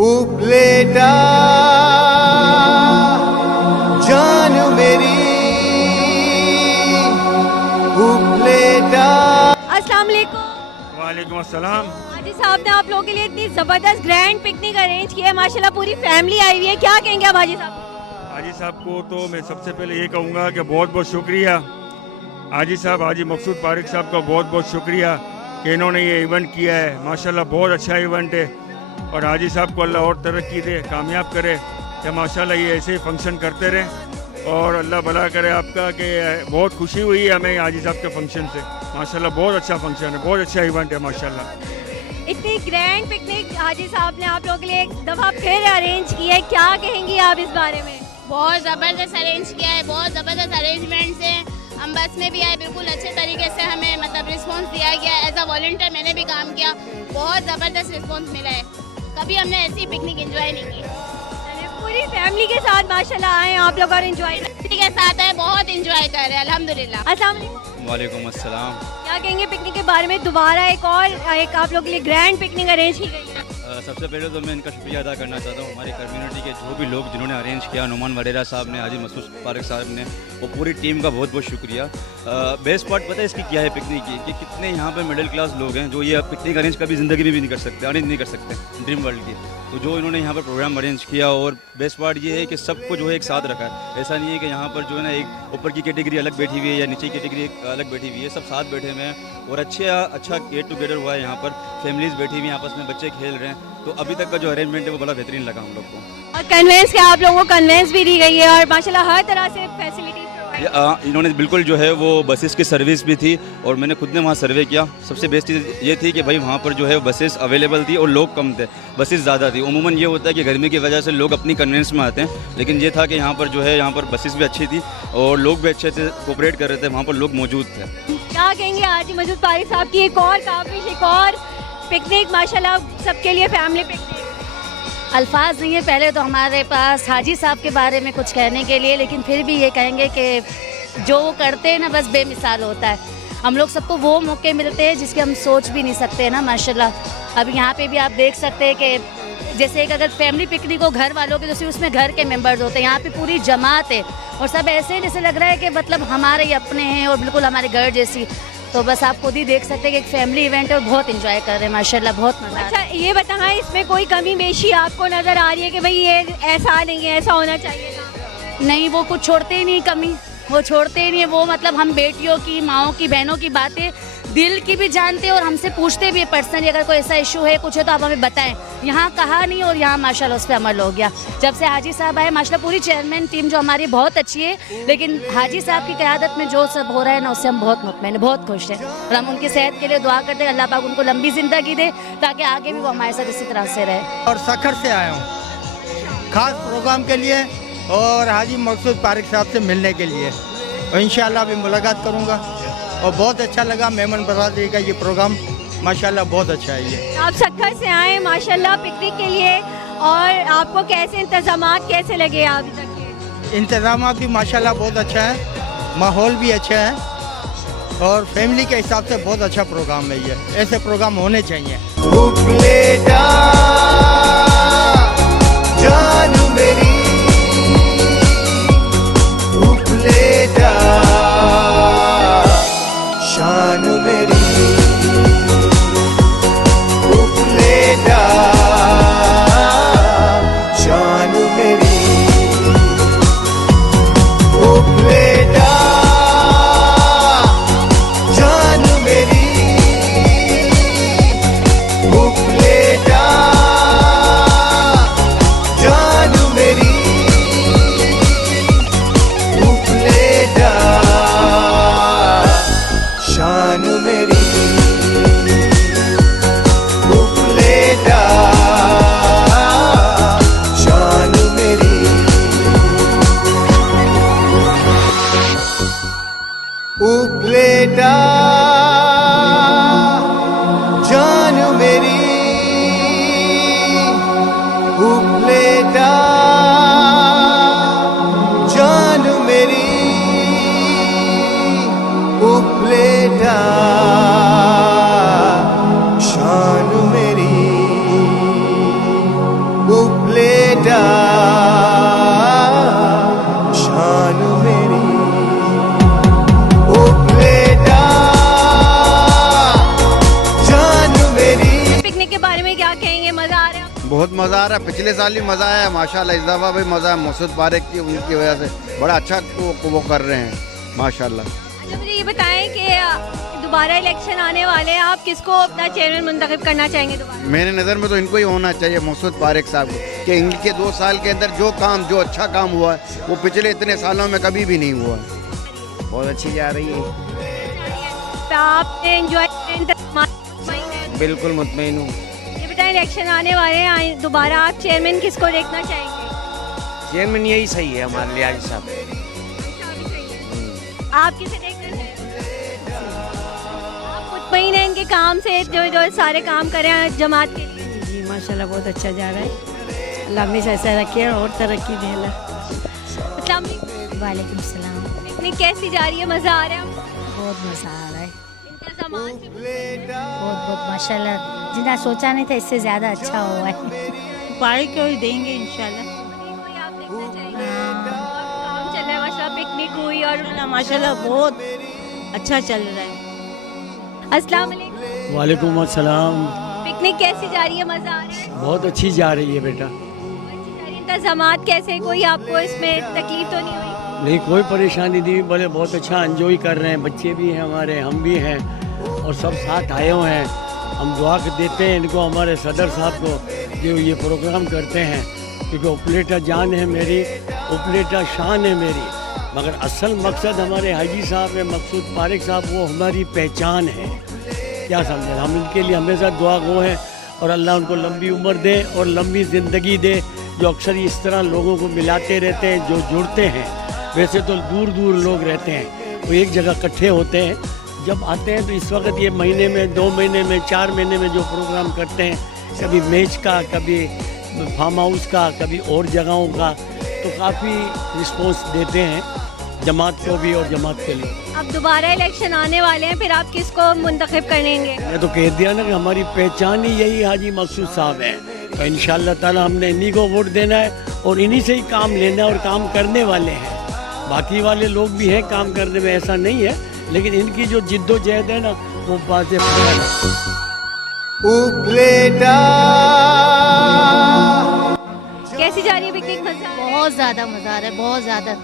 उपलेटा जान मेरी उपलेटा। अस्सलाम वालेकुम। वालेकुम अस्सलाम। हाजी साहब ने आप लोगों के लिए इतनी जबरदस्त ग्रैंड पिकनिक अरेंज की है, माशाल्लाह पूरी फैमिली आई हुई है, क्या कहेंगे आप हाजी साहब? हाजी साहब को तो मैं सबसे पहले ये कहूँगा कि बहुत बहुत शुक्रिया हाजी साहब, हाजी मकसूद पारिक साहब का बहुत बहुत शुक्रिया कि इन्होंने ये इवेंट किया है। माशाल्लाह बहुत अच्छा इवेंट है और हाजी साहब को अल्लाह और तरक्की दे, कामयाब करे कि माशाल्लाह ये ऐसे ही फंक्शन करते रहें और अल्लाह भला करे आपका। कि बहुत खुशी हुई है हमें हाजी साहब के फंक्शन से। माशाल्लाह बहुत अच्छा फंक्शन है, बहुत अच्छा इवेंट है माशाल्लाह। इतनी ग्रैंड पिकनिक हाजी साहब ने आप लोगों के लिए एक दफ़ा फिर अरेंज की है, क्या कहेंगी आप इस बारे में? बहुत ज़बरदस्त अरेंज किया है, बहुत ज़बरदस्त अरेंजमेंट है। हम बस में भी आए, बिल्कुल अच्छे तरीके से हमें मतलब रिस्पांस दिया गया। एज अ वॉलंटियर मैंने भी काम किया, बहुत ज़बरदस्त रिस्पांस मिला है। कभी हमने ऐसी पिकनिक एंजॉय नहीं की। पूरी फैमिली के साथ माशाल्लाह आए आप लोग और एंजॉय के साथ आए, बहुत एंजॉय कर रहे हैं अल्हम्दुलिल्लाह। अस्सलाम वालेकुम। वालेकुम अस्सलाम। क्या कहेंगे पिकनिक के बारे में? दोबारा एक आप लोगों के लिए ग्रैंड पिकनिक अरेंज की गई है। सबसे पहले तो मैं इनका शुक्रिया अदा करना चाहता हूँ, हमारी कम्युनिटी के जो भी लोग जिन्होंने अरेंज किया, नुमान वडेरा साहब ने, हाजी मकसूद पारिक साहब ने, वो पूरी टीम का बहुत बहुत शुक्रिया। बेस्ट पार्ट पता है इसकी क्या है पिकनिक की, कि कितने यहाँ पे मिडिल क्लास लोग हैं जो ये पिकनिक अरेंज कभी ज़िंदगी में भी नहीं कर सकते, अरेंज नहीं कर सकते ड्रीम वर्ल्ड की। तो जो इन्होंने यहाँ पर प्रोग्राम अरेंज किया, और बेस्ट पार्ट ये है कि सबको जो है एक साथ रखा है। ऐसा नहीं है कि यहाँ पर जो है ना एक ऊपर की कैटेगरी अलग बैठी हुई है या नीचे की कैटेगरी अलग बैठी हुई है, सब साथ बैठे हुए हैं और अच्छा गेट टुगेदर हुआ है। यहाँ पर फैमिलीज बैठी हुई हैं, आपस में बच्चे खेल रहे हैं। तो अभी तक का जो अरेंजमेंट है वो बड़ा बेहतरीन लगा हम लोग को। और कन्वेंस क्या आप लोगों को कन्वेंस भी दी गई है और माशाल्लाह हर तरह से फैसिलिटी इन्होंने बिल्कुल जो है वो बसेस की सर्विस भी थी और मैंने खुद ने वहाँ सर्वे किया। सबसे बेस्ट चीज़ ये थी कि भाई वहाँ पर जो है बसेस अवेलेबल थी और लोग कम थे, बसेस ज़्यादा थी। उमूमन ये होता है कि गर्मी की वजह से लोग अपनी कन्वेंस में आते हैं, लेकिन ये था कि यहाँ पर जो है यहाँ पर बसेस भी अच्छी थी और लोग भी अच्छे थे, कोऑपरेट कर रहे थे, वहाँ पर लोग मौजूद थे। क्या कहेंगे हाजी मकसूद पारिक साहब की एक और काफिश, एक और पिकनिक माशाल्लाह सबके लिए फैमिली पिकनिक? अल्फाज नहीं है पहले तो हमारे पास हाजी साहब के बारे में कुछ कहने के लिए, लेकिन फिर भी ये कहेंगे कि जो वो करते हैं ना बस बेमिसाल होता है। हम लोग सबको वो मौके मिलते हैं जिसके हम सोच भी नहीं सकते ना माशाल्लाह। अब यहाँ पे भी आप देख सकते हैं कि जैसे एक अगर फैमिली पिकनिक हो घर वालों की, तो सिर्फ उसमें घर के मेंबर्स होते हैं, यहाँ पे पूरी जमात है और सब ऐसे जैसे लग रहा है कि मतलब हमारे ही अपने हैं और बिल्कुल हमारे घर जैसी। तो बस आप खुद ही देख सकते हैं कि एक फैमिली इवेंट है और बहुत एंजॉय कर रहे हैं माशाल्लाह, बहुत मजा। अच्छा ये बताएं, इसमें कोई कमी बेशी आपको नज़र आ रही है कि भाई ये ऐसा नहीं है, ऐसा होना चाहिए था? नहीं, वो कुछ छोड़ते ही नहीं कमी, वो छोड़ते ही नहीं है। वो मतलब हम बेटियों की, माओं की, बहनों की बातें दिल की भी जानते हैं और हमसे पूछते भी है पर्सनली, अगर कोई ऐसा इशू है कुछ है तो आप हमें बताएं। यहाँ कहा नहीं और यहाँ माशाल्लाह उस पर अमल हो गया। जब से हाजी साहब आए माशाल्लाह पूरी चेयरमैन टीम जो हमारी बहुत अच्छी है, लेकिन हाजी साहब की क़यादत में जो सब हो रहा है ना उससे हम बहुत मुतमईन हैं, बहुत खुश हैं और हम उनकी सेहत के लिए दुआ करते हैं, अल्लाह पाक उनको लंबी ज़िंदगी दे ताकि आगे भी वो हमारे साथ इसी तरह से रहे। और सखर से आया हूँ खास प्रोग्राम के लिए और हाजी मकसूद पारिक साहब से मिलने के लिए, और इंशाल्लाह भी मुलाकात करूँगा और बहुत अच्छा लगा। मेहमान बरादरी का ये प्रोग्राम माशाल्लाह बहुत अच्छा है। ये आप सक्खर से आए माशाल्लाह पिकनिक के लिए, और आपको कैसे इंतजामात कैसे लगे अभी तक के? इंतजाम भी माशाल्लाह बहुत अच्छा है, माहौल भी अच्छा है और फैमिली के हिसाब से बहुत अच्छा प्रोग्राम है। ये ऐसे प्रोग्राम होने चाहिए। उपलेटा जान मेरी उपलेटा शान मेरी उपलेटा शान मेरी उपलेटा जान मेरी उपलेटा उपलेटा शान मेरी उपलेटा जान मेरी। पिकनिक के बारे में क्या कहेंगे, मजा आ रहा है आपको? बहुत मज़ा आ रहा है। पिछले साल भी मज़ा आया माशाल्लाह, इस दफ़ा भी मज़ा है। मसूद पारिक की उनकी वजह से बड़ा अच्छा वो कर रहे हैं माशाल्लाह। अच्छा, मुझे ये बताएं कि दोबारा इलेक्शन आने वाले हैं, आप किसको अपना चेयरमैन मुंतखब करना चाहेंगे दोबारा? मेरे नज़र में तो इनको ही होना चाहिए, मसूद पारिक साहब को, कि इनके 2 साल के अंदर जो अच्छा काम हुआ है वो पिछले इतने सालों में कभी भी नहीं हुआ है। बहुत अच्छी जा रही है। तो आपने एंजॉय बिल्कुल मुतमईन हूँ। ये बताएं, इलेक्शन आने वाले हैं, दोबारा आप चेयरमैन किसको देखना चाहेंगे? चेयरमैन यही सही है हमारे लिए आज साहब। आप किसे देखना चाहेंगे? आप मुतमईन हैं इनके काम से, जो सारे काम कर रहे हैं जमात के लिए? जी माशाल्लाह बहुत अच्छा जा रहा है। अल्लाह हमेशा ऐसा रखे और तरक्की दे अल्लाह। अस्सलाम वालेकुम। वालेकुम सलाम। पिकनिक कैसी जा रही है, मजा आ रहा है आपको? बहुत मज़ा आ रहा है, इंतज़ामात से बहुत माशाल्लाह, जितना सोचा नहीं था इससे ज़्यादा अच्छा हुआ है। पार्क को ही देंगे इंशाल्लाह। कोई आप देखना चाहेंगे? बहुत काम चल रहा है माशाल्लाह, पिकनिक हुई और माशाल्लाह बहुत अच्छा चल रहा है। अस्सलाम वालेकुम। वालेकुम अस्सलाम। पिकनिक कैसी जा रही है, मजा आ रहा है? बहुत अच्छी जा रही है बेटा। इंतज़ामात कैसे, कोई आपको इसमें तकलीफ तो नहीं हुई? नहीं, कोई परेशानी नहीं, बोले बहुत अच्छा एंजॉय कर रहे हैं। बच्चे भी हैं हमारे, हम भी हैं और सब साथ आए हुए हैं। हम दुआ देते हैं इनको, हमारे सदर साहब को, जो ये प्रोग्राम करते हैं, क्योंकि उपलेटा जान है मेरी, उपलेटा शान है मेरी। मगर असल मकसद हमारे हाजी साहब है, मकसूद पारिक साहब, वो हमारी पहचान है। क्या समझे, हम इनके लिए हमेशा दुआ गो हैं और अल्लाह उनको लंबी उम्र दे और लंबी ज़िंदगी दे। जो अक्सर इस तरह लोगों को मिलाते रहते हैं, जो जुड़ते हैं। वैसे तो दूर दूर लोग रहते हैं, वो एक जगह इकट्ठे होते हैं, जब आते हैं तो इस वक्त ये महीने में, 2 महीने में, 4 महीने में जो प्रोग्राम करते हैं, कभी मैच का, कभी फार्म हाउस का, कभी और जगहों का, तो काफ़ी रिस्पॉन्स देते हैं जमात को भी और जमात के लिए। अब दोबारा इलेक्शन आने वाले हैं, फिर आप किसको मुंतखब करेंगे? मैं तो कह दिया ना कि हमारी पहचान ही यही हाजी मकसूद साहब है, तो इंशाअल्लाह ताला हमने इन्हीं को वोट देना है और इन्हीं से ही काम लेना है और काम करने वाले हैं। बाकी वाले लोग भी हैं काम करने में, ऐसा नहीं है, लेकिन इनकी जो जिद्दोजहद है ना, वो बातें उपलेटा कैसी जा रही है पिकनिक? मजा आ रहा है? बहुत ज़्यादा मज़ा आ रहा है, बहुत ज़्यादा।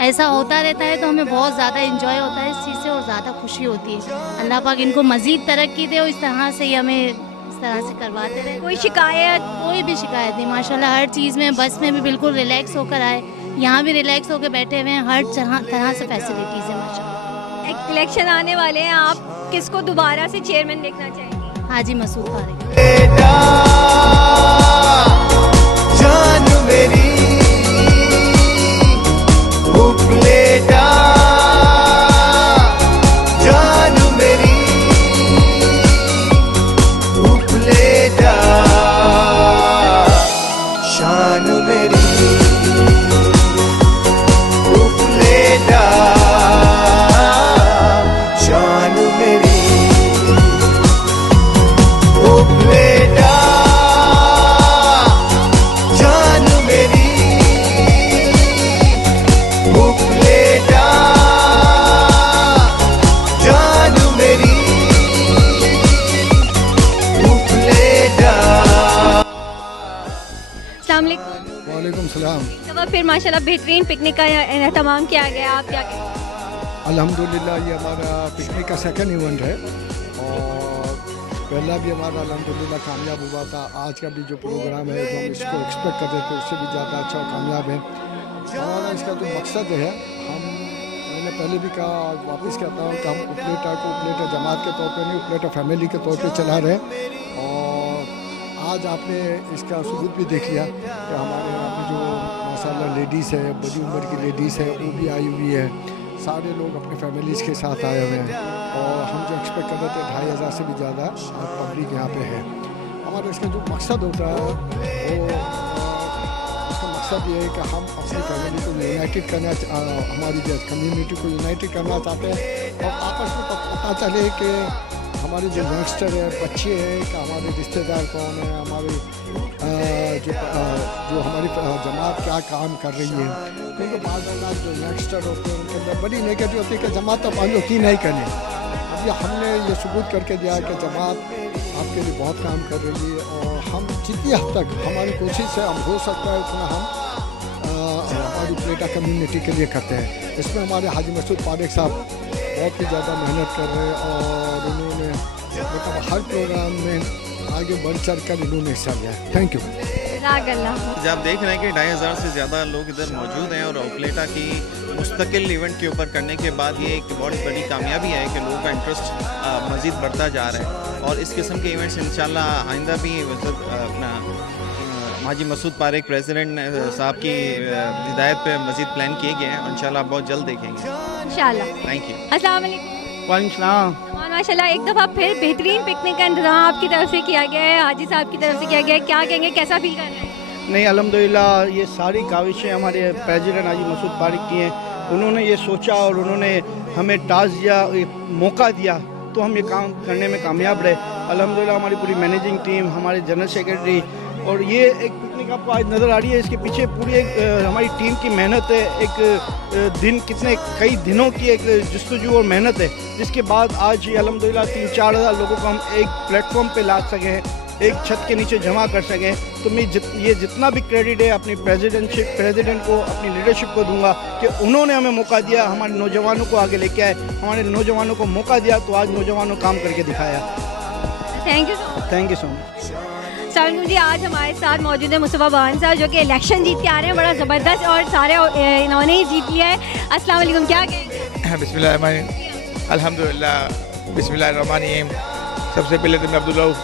ऐसा होता रहता है तो हमें बहुत ज़्यादा इंजॉय होता है इस चीज़ से और ज़्यादा खुशी होती है। अल्लाह पाक इनको मज़ीद तरक्की दे और इस तरह से ही हमें इस तरह से करवाते रहे। कोई शिकायत? कोई भी शिकायत नहीं माशाल्लाह, हर चीज़ में, बस में भी बिल्कुल रिलैक्स होकर आए, यहाँ भी रिलैक्स होकर बैठे हुए हैं, हर तरह से फैसिलिटीज़ है माशाल्लाह। इलेक्शन आने वाले हैं, आप किसको दोबारा से चेयरमैन देखना चाहेंगे? हाजी मसूद पारिक। बेटा जान मेरी उपलेटा जान मेरी उपलेटा शान मेरी उपलेटा शान मेरी उपलेटा जान मेरी उपलेटा जान मेरी उपलेटा। अस्सलाम वालेकुम। वालेकुम सलाम। तो फिर माशाल्लाह बेहतरीन पिकनिक का एहतमाम किया गया, आप क्या कहेंगे? अल्हम्दुलिल्लाह ये हमारा पिकनिक का सेकंड इवेंट है और पहला भी हमारा अल्हम्दुलिल्लाह कामयाब हुआ था। आज का भी जो प्रोग्राम है, जो हम इसको एक्सपेक्ट कर रहे थे उससे भी ज़्यादा अच्छा और कामयाब है। हमारा इसका जो मकसद है, मैंने पहले भी कहा, वापस कहता हूँ कि हम उपलेटा को उपलेटा जमात के तौर पे नहीं, उपलेटा फैमिली के तौर पे चला रहे हैं। और आज आपने इसका सबूत भी देख लिया कि हमारे यहाँ पे जो माशाल्लाह लेडीज़ है, बड़ी उम्र की लेडीज़ है, वो भी आई हुई है। सारे लोग अपने फैमिलीज़ के साथ आए हुए हैं और हम जो एक्सपेक्ट कर रहे थे 2500 से भी ज़्यादा पब्लिक यहाँ पे है। हमारा इसका जो मकसद होता है वो इसका मकसद ये है कि हम अपनी फैमिली को यूनाइटेड करना, हमारी कम्युनिटी को यूनाइटेड करना चाहते हैं और आपस में पता चले कि हमारे जो यंगस्टर है, बच्चे हैं, कि हमारे रिश्तेदार कौन है, हमारे जो हमारी जमात क्या काम कर रही है, क्योंकि बाद जो यंगस्टर होते हैं उनके अंदर बड़ी नेगेटिव होती है कि जमात तो पाँचों की नहीं करनी। अब ये हमने ये सबूत करके दिया कि जमात आपके लिए बहुत काम कर रही है, और हम जितनी हद तक हमारी कोशिश है, हम हो सकता है उतना हम हमारी प्लेटा कम्युनिटी के लिए करते हैं। इसमें हमारे हाजी मसूद पारेख साहब बहुत ही ज़्यादा मेहनत कर रहे हैं, और उन्होंने मतलब हर प्रोग्राम में आगे बढ़ चढ़ कर इन्होंने हिस्सा लिया है। Thank you. जब आप देख रहे हैं कि 2500 से ज़्यादा लोग इधर मौजूद हैं, और ओपलेटा की मुस्तकिल इवेंट के ऊपर करने के बाद ये एक बहुत बड़ी कामयाबी है कि लोगों का इंटरेस्ट मज़ीद बढ़ता जा रहा है, और इस किस्म के इवेंट्स इंशाल्लाह आइंदा भी अपना हाजी मसूद पारेख प्रेसिडेंट साहब की हिदायत पे मज़ीद प्लान किए गए हैं, और इंशाल्लाह बहुत जल्द देखेंगे इंशाल्लाह। Thank you. अस्सलाम वालेकुम। वालेकुम सलाम। माशाल्लाह एक दफ़ा फिर बेहतरीन पिकनिक का इंतजाम आपकी तरफ से किया गया है, हाजी साहब की तरफ से किया गया है, क्या कहेंगे, कैसा फील कर रहे हैं? नहीं, अल्हम्दुलिल्लाह ये सारी काविशें हमारे प्रेसिडेंट हाजी मसूद पारेख की हैं। उन्होंने ये सोचा और उन्होंने हमें टास्क दिया, एक मौका दिया, तो हम ये काम करने में कामयाब रहे। अल्हम्दुलिल्लाह हमारी पूरी मैनेजिंग टीम, हमारे जनरल सेक्रेटरी, और ये एक पिकनिक आपको आज नज़र आ रही है, इसके पीछे पूरी एक हमारी टीम की मेहनत है। एक दिन कई दिनों की एक जस्तजू और मेहनत है, जिसके बाद आज ये अल्हम्दुलिल्लाह 3-4 हज़ार लोगों को हम एक प्लेटफॉर्म पे ला सकें, एक छत के नीचे जमा कर सकें। तो मैं ये जितना भी क्रेडिट है अपनी प्रेसिडेंट को, अपनी लीडरशिप को दूंगा कि उन्होंने हमें मौका दिया, हमारे नौजवानों को आगे लेके आए, हमारे नौजवानों को मौका दिया, तो आज नौजवानों काम करके दिखाया। Thank you so much. सलाम जी, आज हमारे साथ मौजूद है मुस्तफ़ा बावन साहब, जो कि इलेक्शन जीत के आ रहे हैं, बड़ा ज़बरदस्त, और सारे इन्होंने ही जीत लिया है। अस्सलाम वालेकुम, क्या कहेंगे? बिस्मिल्लाह बिस्मिल्लाह बिस्मिल्लाहिर्रहमानिर्रहीम। सबसे पहले तो मैं अब्दुल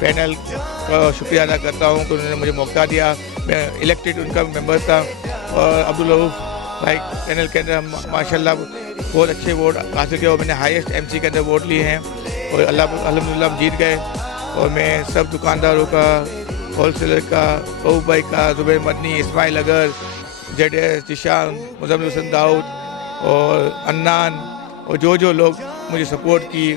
पैनल का शुक्रिया अदा करता हूँ कि उन्होंने मुझे मौका दिया। मैं इलेक्टेड उनका मेंबर था, और अब्दुल भाई पैनल के अंदर हम माशाल्लाह बहुत अच्छे वोट हासिल किए, और मैंने हाईएस्ट एमसी के अंदर वोट लिए हैं, और अल्हम्दुलिल्लाह हम जीत गए। और मैं सब दुकानदारों का, होलसेलर का, बहू भाई का, जुबैर मदनी, इस्माइल अगर, जेडएस, जिशान, मुज़म्मिल हुसैन दाऊद और अन्नान, और जो लोग मुझे सपोर्ट की,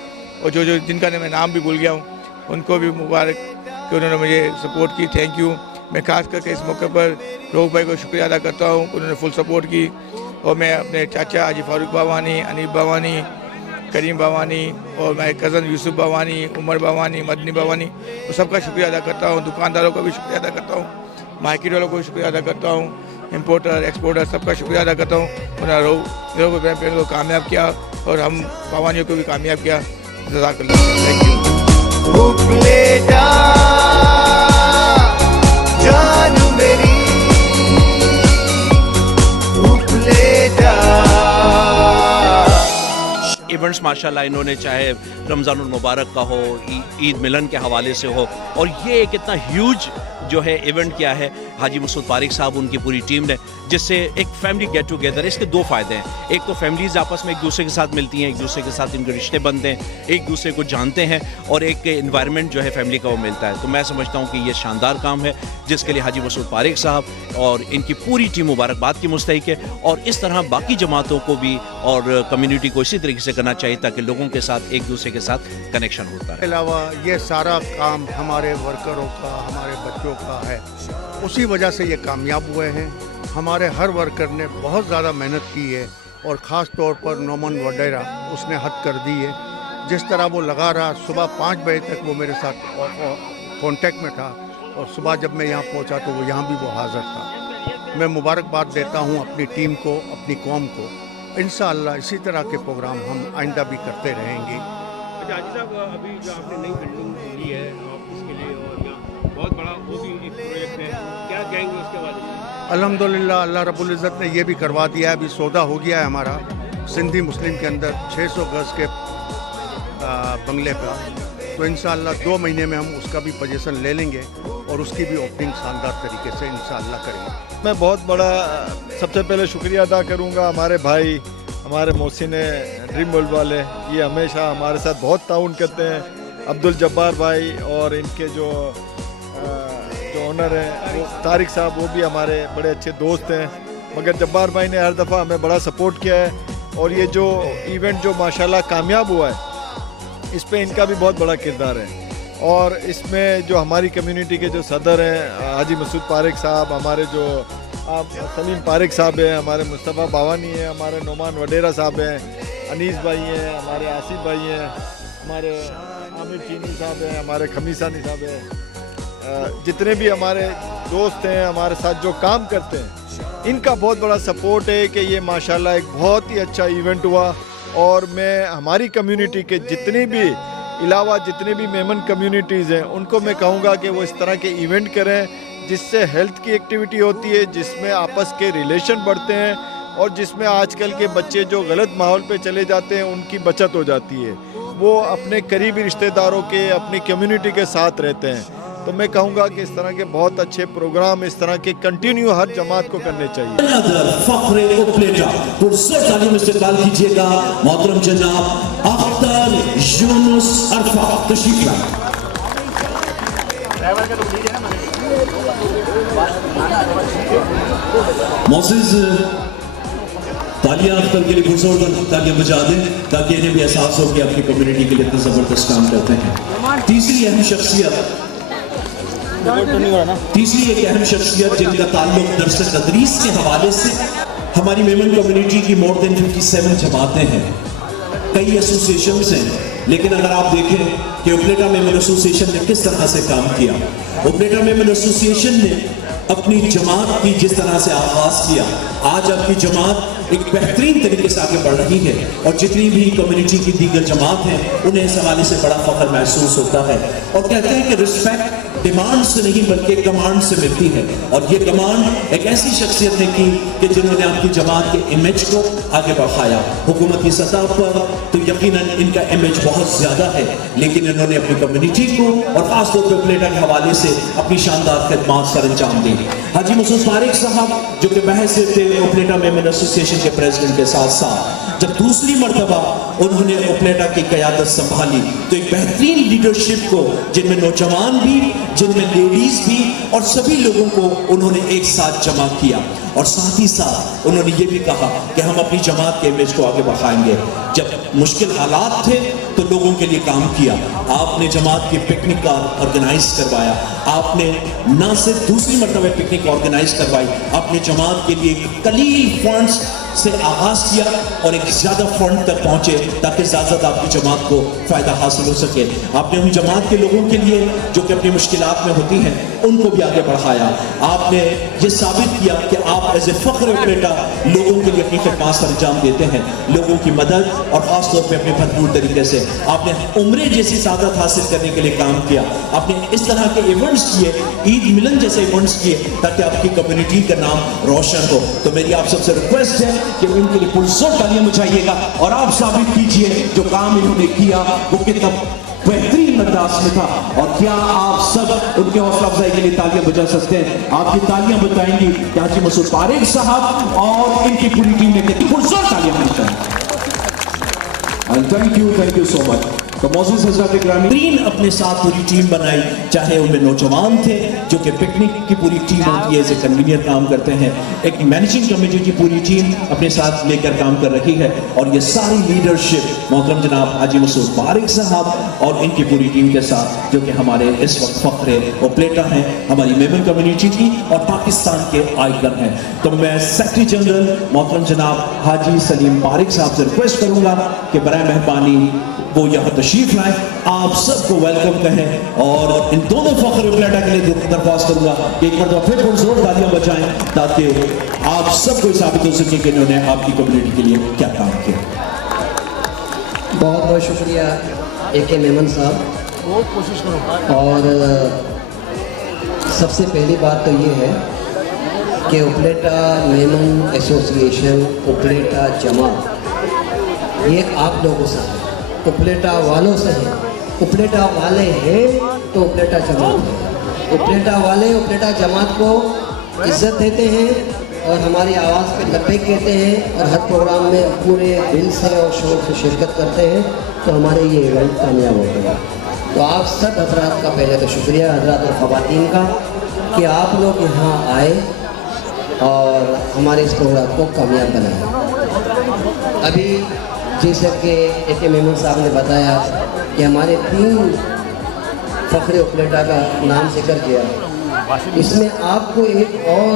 और जो जिनका मैं नाम भी भूल गया हूँ, उनको भी मुबारक कि उन्होंने मुझे सपोर्ट की। Thank you. मैं खास करके इस मौके पर रोहू भाई को शुक्रिया अदा करता हूँ, उन्होंने फुल सपोर्ट की। और मैं अपने चाचा हाजी फारूक बावानी, अनीब बावानी, करीम बावानी, और मेरे कज़न यूसुफ बावानी, उमर बावानी, मदनी बावानी, तो सबका शुक्रिया अदा करता हूँ। दुकानदारों का भी शुक्रिया अदा करता हूँ, मार्केट वालों को भी शुक्रिया अदा करता हूँ, इम्पोर्टर एक्सपोर्टर सबका शुक्रिया अदा करता हूँ। उन्होंने रोहू कैंपेन को कामयाब किया, और हम बावानियों को भी कामयाब किया। जज़ाकल्लाह। Thank you. जानू मेरी इवेंट्स माशाल्लाह इन्होंने चाहे रमज़ानुल मुबारक का हो, ईद मिलन के हवाले से हो, और ये एक इतना ह्यूज जो है इवेंट किया है हाजी मसूद पारेख साहब, उनकी पूरी टीम ने, जिससे एक फैमिली गेट टुगेदर है। इसके दो फ़ायदे हैं, एक तो फैमिलीज़ आपस में एक दूसरे के साथ मिलती हैं, एक दूसरे के साथ इनके रिश्ते बनते हैं, एक दूसरे को जानते हैं, और एक इन्वायरमेंट जो है फैमिली का वो मिलता है। तो मैं समझता हूँ कि ये शानदार काम है, जिसके लिए हाजी मसूद पारेख साहब और इनकी पूरी टीम मुबारकबाद की मुस्तहिक है, और इस तरह बाकी जमातों को भी और कम्युनिटी को इसी तरीके से करना चाहिए, ताकि लोगों के साथ एक दूसरे के साथ कनेक्शन होता है। अलावा ये सारा काम हमारे वर्करों का, हमारे बच्चों का है, उसी वजह से ये कामयाब हुए हैं। हमारे हर वर्कर ने बहुत ज़्यादा मेहनत की है, और ख़ास तौर पर नोमन वडेरा उसने हद कर दी है। जिस तरह वो लगा रहा, सुबह 5 बजे तक वो मेरे साथ कांटेक्ट में था, और सुबह जब मैं यहाँ पहुँचा तो वो यहाँ भी वो हाज़िर था। मैं मुबारकबाद देता हूँ अपनी टीम को, अपनी कौम को। इंशाअल्लाह इसी तरह के प्रोग्राम हम आइंदा भी करते रहेंगे। हाजी साहब, अभी जो आपने नई बिल्डिंग ली है ऑफिस के लिए, और बहुत बड़ा वो भी एक प्रोजेक्ट है, क्या कहेंगे उसके बारे में? अल्हम्दुलिल्लाह अल्लाह रब्बुल इज़्ज़त ने ये भी करवा दिया है। अभी सौदा हो गया है हमारा सिंधी मुस्लिम के अंदर 600 गज़ के बंगले का, तो इंशाअल्लाह 2 महीने में हम उसका भी पोजीशन ले लेंगे, और उसकी भी ओपनिंग शानदार तरीके से इंशाअल्लाह करेंगे। मैं बहुत बड़ा सबसे पहले शुक्रिया अदा करूंगा हमारे भाई, हमारे मोहसिन ड्रीम वर्ल्ड वाले, ये हमेशा हमारे साथ बहुत ताउन करते हैं। अब्दुल जब्बार भाई और इनके जो ओनर हैं वो तारिक साहब, वो भी हमारे बड़े अच्छे दोस्त हैं, मगर जब्बार भाई ने हर दफ़ा हमें बड़ा सपोर्ट किया है। और ये जो इवेंट जो माशाल्लाह कामयाब हुआ है, इस पे इनका भी बहुत बड़ा किरदार है। और इसमें जो हमारी कम्युनिटी के जो सदर हैं हाजी मसूद पारिक साहब, हमारे जो सलीम पारिक साहब हैं, हमारे मुस्तफ़ा बावानी हैं, हमारे नोमान वडेरा साहब हैं, अनीस भाई हैं, हमारे आसिफ भाई हैं, हमारे आमिर चीनी साहब हैं, हमारे खमीसानी साहब हैं, जितने भी हमारे दोस्त हैं हमारे साथ जो काम करते हैं, इनका बहुत बड़ा सपोर्ट है कि ये माशाल्लाह एक बहुत ही अच्छा इवेंट हुआ। और मैं हमारी कम्युनिटी के जितने भी मेमन कम्युनिटीज़ हैं उनको मैं कहूँगा कि वो इस तरह के इवेंट करें जिससे हेल्थ की एक्टिविटी होती है, जिसमें आपस के रिलेशन बढ़ते हैं और जिसमें आजकल के बच्चे जो गलत माहौल पे चले जाते हैं उनकी बचत हो जाती है, वो अपने करीबी रिश्तेदारों के, अपनी कम्युनिटी के साथ रहते हैं। तो मैं कहूँगा कि इस तरह के बहुत अच्छे प्रोग्राम इस तरह के कंटिन्यू हर जमात को करने चाहिए। कीजिएगा मोहतरम जनाब अख्तर यूनुस अरफा तशरीफ लाए। मोसेस तालियां अख्तर के लिए पुरजोर तालियां बजा दें ताकि इन्हें भी एहसास हो कि अपनी कम्युनिटी के लिए इतना ज़बरदस्त काम करते हैं। तीसरी एक अहम शख्सियत जिनका ताल्लुक दरस तदरीस के हवाले से हमारी मेमन कम्युनिटी की मोर देन 57 जमातें हैं, कई एसोसिएशंस हैं, लेकिन अगर आप देखें कि उपलेटा मेमन एसोसिएशन ने किस तरह से काम किया, उपलेटा मेमन एसोसिएशन ने अपनी जमात की जिस तरह से आगाज किया, आज आपकी जमात एक बेहतरीन तरीके से आगे बढ़ रही है और जितनी भी कम्युनिटी की दीगर जमात हैं उन्हें इस हवाले से बड़ा फख्र महसूस होता है और कहते हैं कि रिस्पेक्ट डिमांड से नहीं बल्कि कमांड से मिलती है। और ये कमांड एक ऐसी शख्सियत ने की कि जिन्होंने आपकी जमात के इमेज को आगे बढ़ाया। हुकूमती सतह पर तो यकीनन इनका इमेज बहुत ज़्यादा है, लेकिन इन्होंने अपनी कम्युनिटी को और ख़ासतौर पर प्लेटा के हवाले से अपनी शानदार खिदमत सर अंजाम दी। हाजी मसूद पारिक साहब जो कि बहस थे प्लेटा मेमन एसोसिएशन के प्रेसिडेंट के साथ साथ जब दूसरी मरतबा उन्होंने उपलेटा की क़यादत संभाली तो एक बेहतरीन लीडरशिप को, जिनमें नौजवान भी, जिनमें लेडीज भी और सभी लोगों को उन्होंने एक साथ जमा किया और साथ ही साथ उन्होंने ये भी कहा कि हम अपनी जमात के इमेज को आगे बढ़ाएंगे। जब मुश्किल हालात थे तो लोगों के लिए काम किया, आपने जमात की पिकनिक का ऑर्गेनाइज करवाया, आपने ना सिर्फ दूसरी मरतबा पिकनिक ऑर्गेनाइज करवाई, आपने जमात के लिए कलील फंड्स से आगाज किया और एक ज़्यादा फंड तक पहुंचे ताकि ज़्यादा आपकी जमात को फ़ायदा हासिल हो सके। आपने उन जमात के लोगों के लिए जो कि अपनी मुश्किलात में होती हैं उनको भी आगे बढ़ाया। आपने ये साबित किया कि आप एज ए फ़ख्र बेटा लोगों के लिए अपनी खिदमत सर अंजाम देते हैं, लोगों की मदद और ख़ास तौर पे अपने भरपूर तरीके से आपने उम्रे जैसी सादत हासिल करने के लिए काम किया। आपने इस तरह के इवेंट्स किए, ईद मिलन जैसे इवेंट्स किए ताकि आपकी कम्युनिटी का नाम रोशन हो। तो मेरी आप सबसे रिक्वेस्ट है कि उनके लिए पुरजोर तालियां बजाइएगा और आप साबित कीजिए जो काम इन्होंने किया वो कितना बेहतरीन अंदाज में था। और क्या आप सब उनके हौसला अफजाई के लिए तालियां बजा सकते हैं? आपकी तालियां बताएंगी कि हाजी मसूद पारिक साहब और इनकी पूरी टीम ने कितनी पुरजोर तालियां बजाई। Thank you so much. तो मोसेस हज़रत इकरामी अपने साथ पूरी टीम बनाई, चाहे उनमें नौजवान थे जो कि पिकनिक की पूरी टीम होती है, एज ए कन्वीनियर काम करते हैं, एक मैनेजिंग कमेटी की पूरी टीम अपने साथ लेकर काम कर रही है और ये सारी लीडरशिप मोहतरम जनाब हाजी मसूद पारिक साहब और इनकी पूरी टीम के साथ जो कि हमारे इस वक्त फ़ख्र उपलेटा हैं, हमारी मेमन कम्युनिटी की और पाकिस्तान के आइकन हैं। तो मैं सेक्रेटरी जनरल मोहतरम जनाब हाजी सलीम पारिक साहब से रिक्वेस्ट करूँगा कि बराए मेहरबानी वो यहाँ तशरीफ लाए, आप सबको वेलकम कहें और इन दोनों फ़ख्र उपलेटा के लिए दरख्वास्त करूँगा कि एक मरतबा फिर पुरजोर तालियां बजाएं ताकि आप सबको साबित हो सके कि इन्होंने आपकी कम्युनिटी के लिए क्या काम किया। बहुत बहुत शुक्रिया AK मेमन साहब। कोशिश करो। और सबसे पहली बात तो ये है कि उपलेटा मेमन एसोसिएशन, उपलेटा जमा, ये आप लोगों से है, उपलेटा वालों से है। उपलेटा वाले हैं तो उपलेटा जमात है। उपलेटा वाले उपलेटा जमात को इज्जत देते हैं और हमारी आवाज़ पे लब्बैक कहते हैं और हर प्रोग्राम में पूरे दिल से और शौक़ से शिरकत करते हैं, तो हमारे ये इवेंट कामयाब होते हैं। तो आप सब हजरात का पहले तो शुक्रिया, हजरात और ख़वातीन का, कि आप लोग यहाँ आए और हमारे इस प्रोग्राम को कामयाब बनाए। अभी जैसे कि AK मेमन साहब ने बताया कि हमारे 3 फ़ख्र उपलेटा का नाम जिक्र किया। इसमें आपको एक और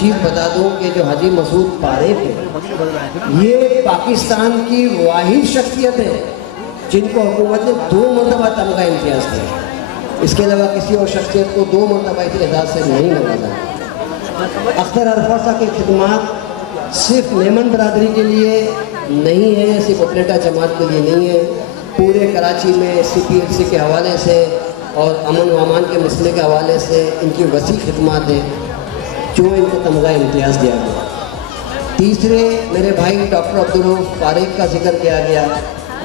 चीज़ बता दूं कि जो हाजी मसूद पारेख है, ये पाकिस्तान की वाहिद शख्सियत है जिनको हुकूमत ने 2 मरतबा तमगा इम्तियाज़ दिया। इसके अलावा किसी और शख्सियत को 2 मरतबा इस एजाज़ से नहीं नवाजा। अख्तर अरफा साहब की खिदमात सिर्फ मेमन बरदरी के लिए नहीं है, सिर्फ उपलेटा जमात के लिए नहीं है, पूरे कराची में CPLC के हवाले से और अमन व अमान के मसले के हवाले से इनकी वसी खिदमात है जो इनको तमगा इम्तियाज़ दिया गया। तीसरे मेरे भाई डॉक्टर अब्दुल फारिक का जिक्र किया गया,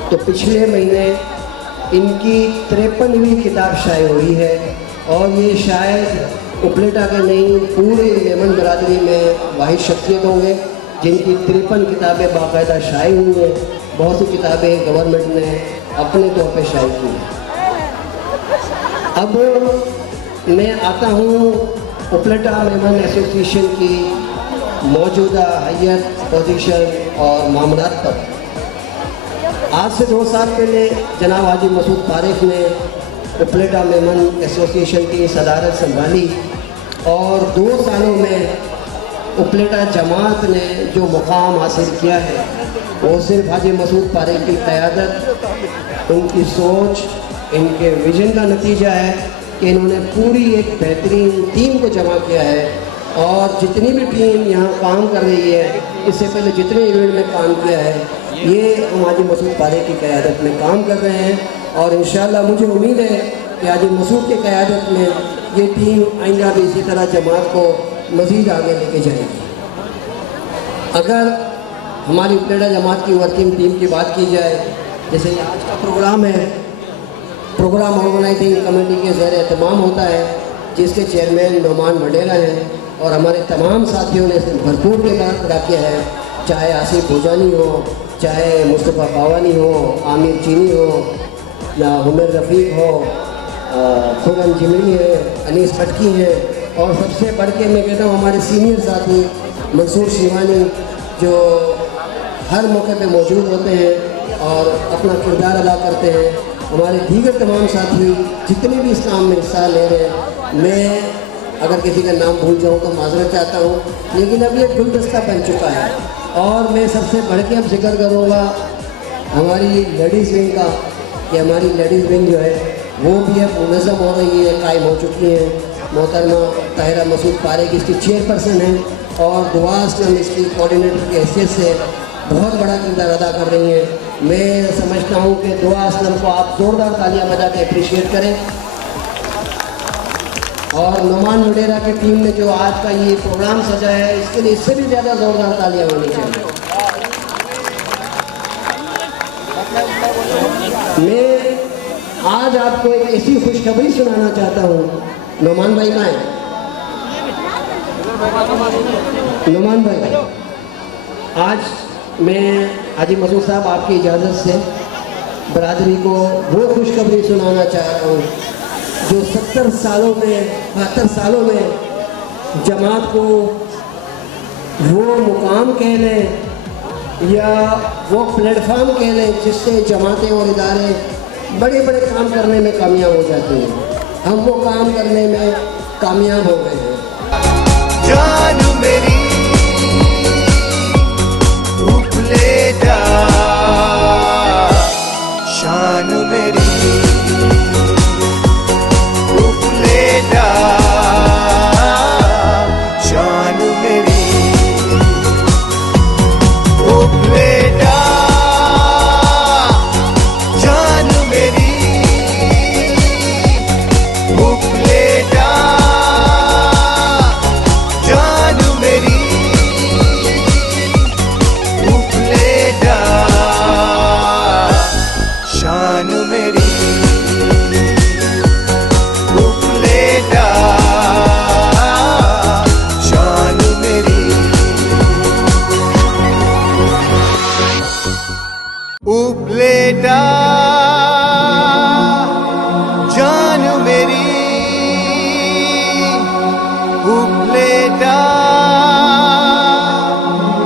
तो पिछले महीने इनकी 53वीं किताब शाये हुई है और ये शायद उपलेटा के नहीं पूरे मेमन बरादरी में वाहिद शख्सियत होंगे जिनकी 53 किताबें बाकायदा शाये हुई हैं। बहुत सी किताबें गवर्नमेंट ने अपने तौर पर शाये की हैं। अब मैं आता हूँ उपलेटा मेमन एसोसिएशन की मौजूदा हैयत, पोजीशन और मामलात पर। आज से 2 साल पहले जनाब हाजी मसूद पारेख ने उपलेटा मेमन एसोसिएशन की सदारत संभाली और 2 सालों में उपलेटा जमात ने जो मुकाम हासिल किया है वो सिर्फ हाजी मसूद पारेख की क़यादत, उनकी सोच, इनके विजन का नतीजा है कि इन्होंने पूरी एक बेहतरीन टीम को जमा किया है। और जितनी भी टीम यहाँ काम कर रही है, इससे पहले जितने इवेंट में काम किया है, ये हम हाजी मसूद पारेख की क़यादत में काम कर रहे हैं और इंशाअल्लाह मुझे उम्मीद है कि हाजी मसूद की क़यादत में ये टीम आइंदा भी इसी तरह जमात को मज़ीद आगे लेके जाएगी। अगर हमारी उपलेटा जमात की वर्किंग टीम की बात की जाए, जैसे आज का प्रोग्राम है, प्रोग्राम ऑर्गेनाइजिंग कमेटी के ज़रिए तमाम होता है जिसके चेयरमैन नोमान वडेरा हैं और हमारे तमाम साथियों ने इसमें भरपूर किरदार अदा किया है, चाहे आसिफ भोजानी हो, चाहे मुस्तफ़ा पावानी हो, आमिर चीनी हो या हुमर रफ़ीक हो, खुरम जिमरी है, अनीस पटकी है और सबसे बढ़ के मैं कहता हूँ हमारे सीनियर साथी मंसूर शिवानी जो हर मौके पे मौजूद होते हैं और अपना किरदार अदा करते हैं। हमारे दीगर तमाम साथी जितने भी इस काम में हिस्सा ले रहे हैं, मैं अगर किसी का नाम भूल जाऊँ तो माजरत चाहता हूँ, लेकिन अब ये गुलदस्ता बन चुका है। और मैं सबसे बढ़ के अब जिक्र करूँगा हमारी लेडीज़ विंग का, कि हमारी लेडीज़ विंग जो है वो भी अब मुनज़्ज़म हो रही है, कायम हो चुकी है। मोहतरमा ताहिरा मसूद पारेख इसकी चेयरपर्सन है और दुआ असलम इसकी कोऑर्डिनेटर की हैसियत से बहुत बड़ा किरदार अदा कर रही हैं। मैं समझता हूँ कि दुआ असलम को आप ज़ोरदार तालियां बजा के अप्रिशिएट करें। और नोमान वडेरा की टीम ने जो आज का ये प्रोग्राम सजाया है, इसके लिए इससे भी ज़्यादा ज़ोरदार तालियां होनी चाहिए। मैं आज आपको एक ऐसी खुशखबरी सुनाना चाहता हूँ। नोमान भाई कहाँ हैं? नोमान भाई, आज मैं हाजी मसूद साहब आपकी इजाज़त से बरादरी को वो खुशखबरी सुनाना चाह रहा हूँ जो 70 सालों में 72 सालों में जमात को वो मुकाम कह लें या वो प्लेटफार्म कह लें जिससे जमातें और इदारे बड़े बड़े काम करने में कामयाब हो जाते हैं। हम वो काम करने में कामयाब हो गए हैं। जान मेरी उपलेटा, शान मेरी उपलेटा, शान मेरी उपलेटा, जान मेरी उपलेटा, जान मेरी उपलेटा, शान मेरी उपलेटा, शान मेरी उपलेटा, जान मेरी उपलेटा,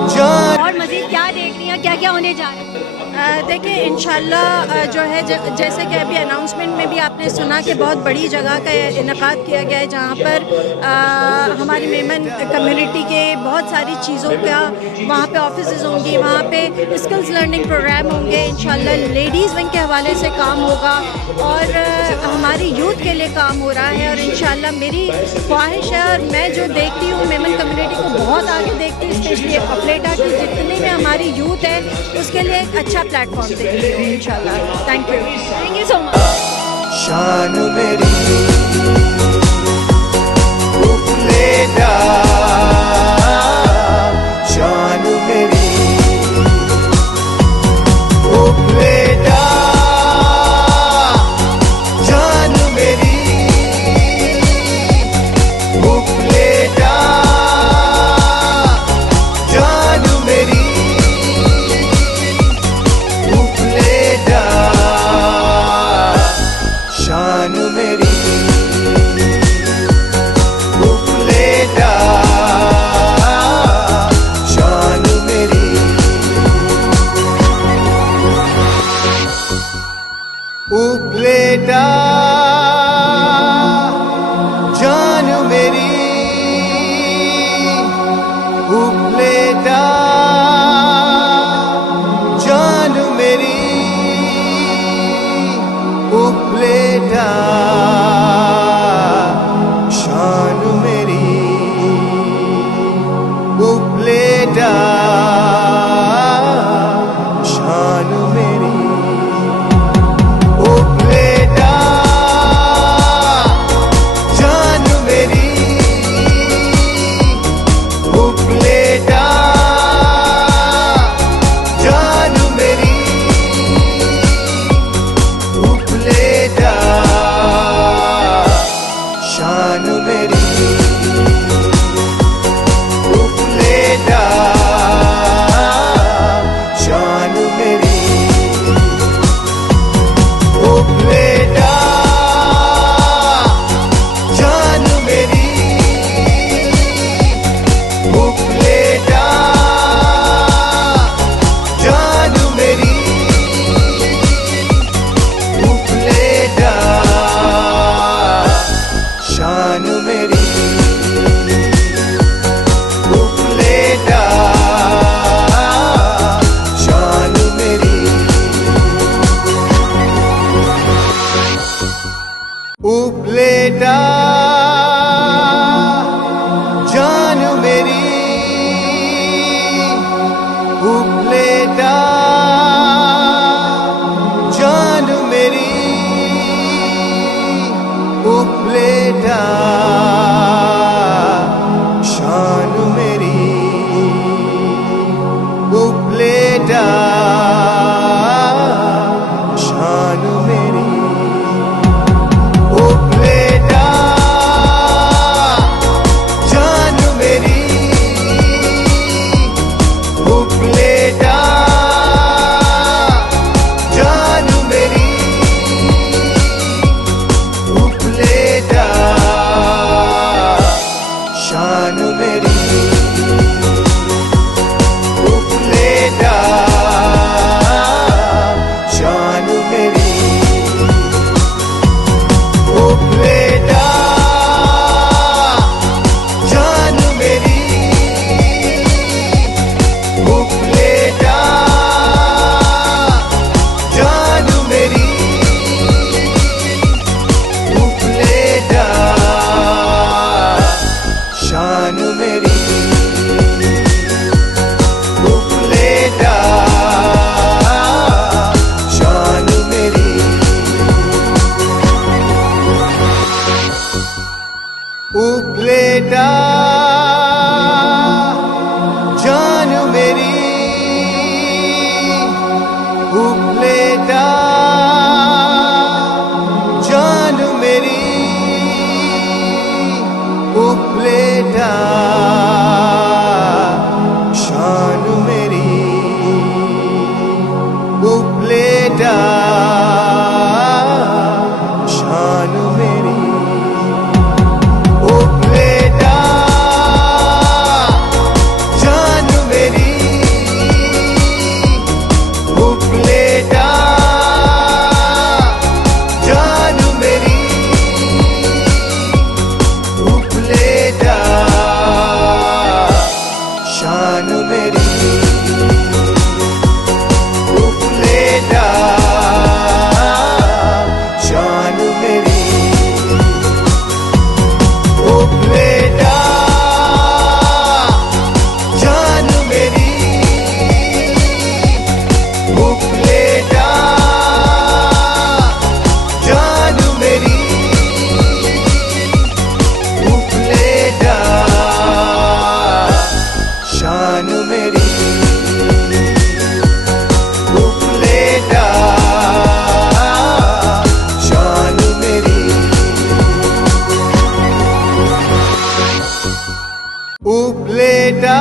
जान। और मजीद क्या देख रही हैं, क्या क्या होने जा रहा है? देखिए इंशाल्लाह जो है जैसे कि अभी अनाउंसमेंट में भी आपने सुना कि बहुत बड़ी जगह का इनकाद किया गया है जहाँ पर हमारी मेमन कम्युनिटी के बहुत सारी चीज़ों का वहाँ पे ऑफिसेज होंगी, वहाँ पे स्किल्स लर्निंग प्रोग्राम होंगे, इंशाल्लाह लेडीज़ विंग के हवाले से काम होगा और हमारी यूथ के लिए काम हो रहा है। और इंशाल्लाह मेरी ख्वाहिश है और मैं जो देखती हूँ मेमन कम्युनिटी को बहुत आगे देखती हूँ, स्पेशली अपलेटा की जितनी भी हमारी यूथ है उसके लिए एक अच्छा प्लेटफॉर्म देखती हूँ इंशाल्लाह। Thank you so much. शान मेरी उपलेटा, शान मेरी उपलेटा, जान मेरी उपलेटा, जान मेरी उपलेटा, शान मेरी उपलेटा, शान मेरी उपलेटा, जान मेरी उपलेटा, जान मेरी उपलेटा, शान मेरी उपलेटा, शान मेरी उपलेटा, जान मेरी उपलेटा, जान मेरी उपलेटा, शान मेरी उपलेटा, शान मेरी उपलेटा, जान मेरी उपलेटा, जान मेरी उपलेटा, शान मेरी उपलेटा, शान मेरी उपलेटा, जान मेरी उपलेटा, जान मेरी उपलेटा, शान मेरी उपलेटा, शान मेरी उपलेटा, जान मेरी उपलेटा, जान मेरी उपलेटा, शान मेरी उपलेटा, शान मेरी उपलेटा, जान मेरी उपलेटा, जान मेरी उपलेटा, शान मेरी उपलेटा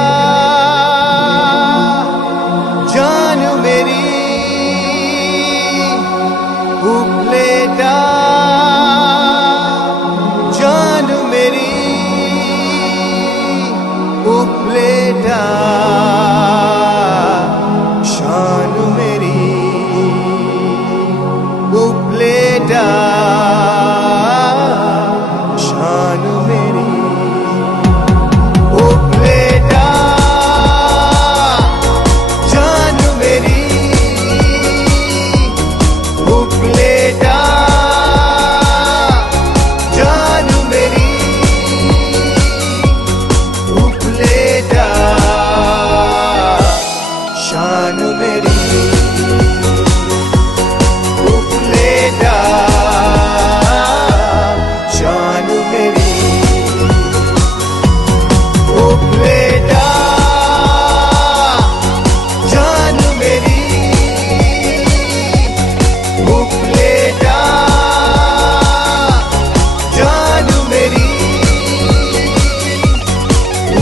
जान मेरी उपलेटा जान मेरी उपलेटा शान मेरी उपलेटा शान मेरी उपलेटा जान मेरी उपलेटा जान मेरी उपलेटा शान मेरी उपलेटा शान मेरी उपलेटा जान मेरी उपलेटा जान मेरी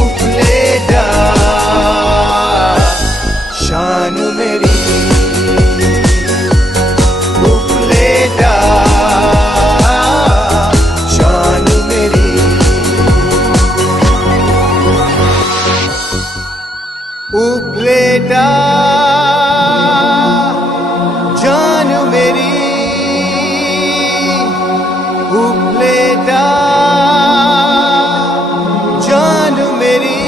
उपलेटा शान मेरी उपलेटा शान मेरी उपलेटा जान मेरी उपलेटा जान मेरी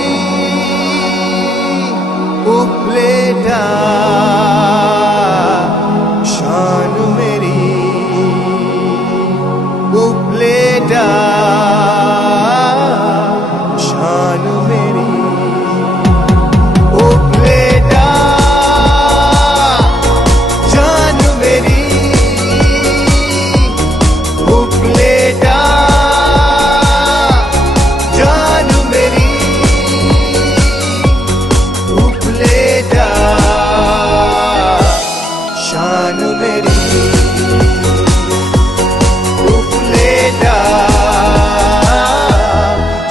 उपलेटा शान मेरी उपलेटा शान मेरी उपलेटा जान मेरी उपलेटा जान मेरी उपलेटा शान मेरी उपलेटा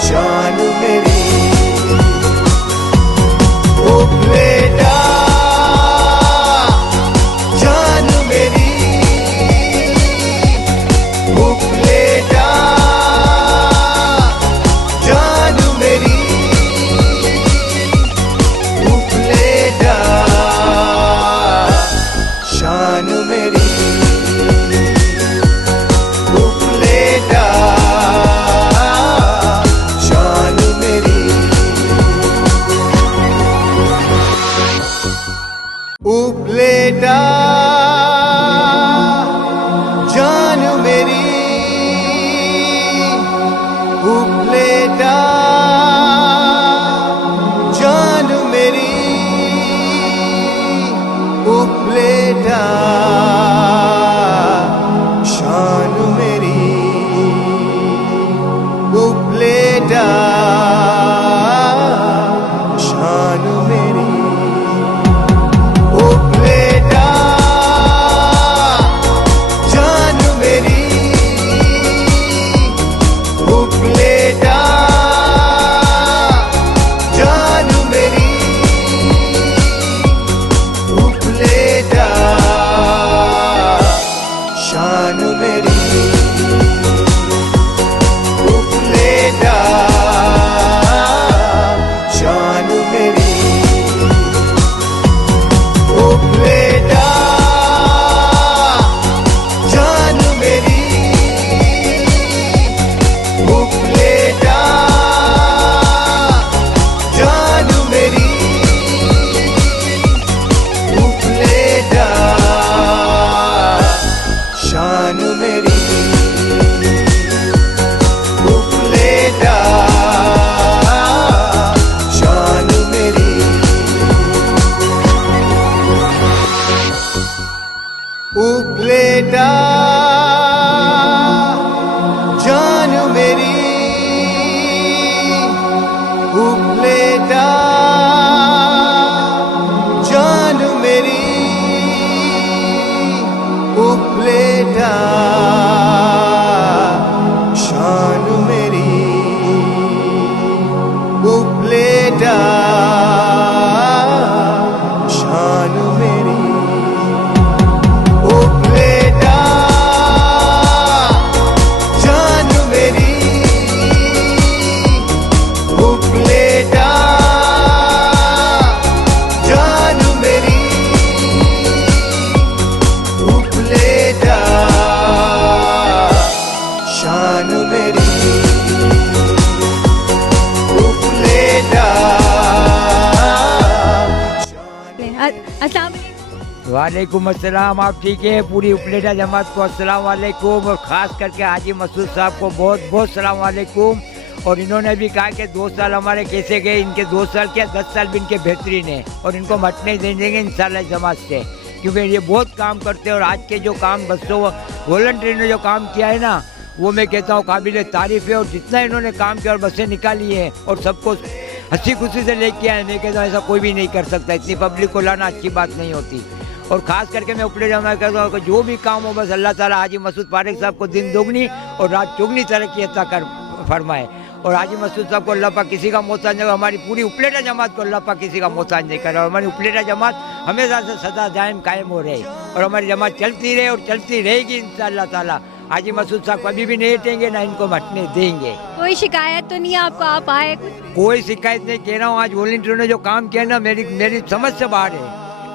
शान मेरी उपलेटा जान मेरी उपलेटा जान मेरी उपलेटा शान मेरी उपलेटा शान मेरी उपलेटा जान मेरी उपलेटा जान मेरी उपलेटा शान मेरी उपलेटा शान मेरी उपलेटा जान मेरी उपलेटा जान मेरी उपलेटा शान मेरी उपलेटा शान मेरी उपलेटा जान मेरी उपलेटा जान मेरी उपलेटा शान मेरी उपलेटा शान मेरी उपलेटा जान मेरी उपलेटा जान मेरी उपलेटा शान मेरी उपलेटा उपलेटा शान मेरी उपलेटा जान मेरी उपलेटा जान मेरी उपलेटा शान मेरी अस्सलाम वालेकुम अस्सलाम। आप ठीक है? पूरी उपलेटा जमात को अस्सलाम वालेकुम, और ख़ास करके हाजी मसूद साहब को बहुत बहुत सलाम वालेकुम। और इन्होंने भी कहा कि 2 साल हमारे कैसे गए, इनके 2 साल क्या 10 साल भी इनके बेहतरीन है, और इनको हम हटने नहीं देंगे इंशाल्लाह जमात से, क्योंकि ये बहुत काम करते हैं। और आज के जो काम बच्चों वॉलंटियर ने जो काम किया है ना, वो मैं कहता हूँ काबिल तारीफ़ है। और जितना इन्होंने काम किया और बसें निकाली हैं और सबको हंसी खुशी से लेके आए, मैं कहता हूँ ऐसा कोई भी नहीं कर सकता। इतनी पब्लिक को लाना अच्छी बात नहीं होती। और ख़ास करके मैं उपले जमा करता हूँ कि जो भी काम हो बस अल्लाह ताला हाजी मसूद पारिक साहब को दिन दोगुनी और रात चौगुनी तरक्की अता कर फरमाए। और हाजी मसूद साहब को अल्लाह पाक किसी का मोहताज नहीं, हमारी पूरी उपलेटा जमात को अल्लाह पाक किसी का मोहताज नहीं कर रहा। और हमारी उपलेटा जमात हमेशा से सदा दायम कायम हो रही, और हमारी जमात चलती रहे और चलती रहेगी इंशाअल्लाह ताला। हाजी मसूद साहब कभी भी नहीं हटेंगे, ना इनको हटने देंगे। कोई शिकायत तो नहीं है आपको? आप आए कोई शिकायत नहीं, कह रहा हूँ आज वॉलंटियरों ने जो काम किया ना, मेरी समझ से बाहर है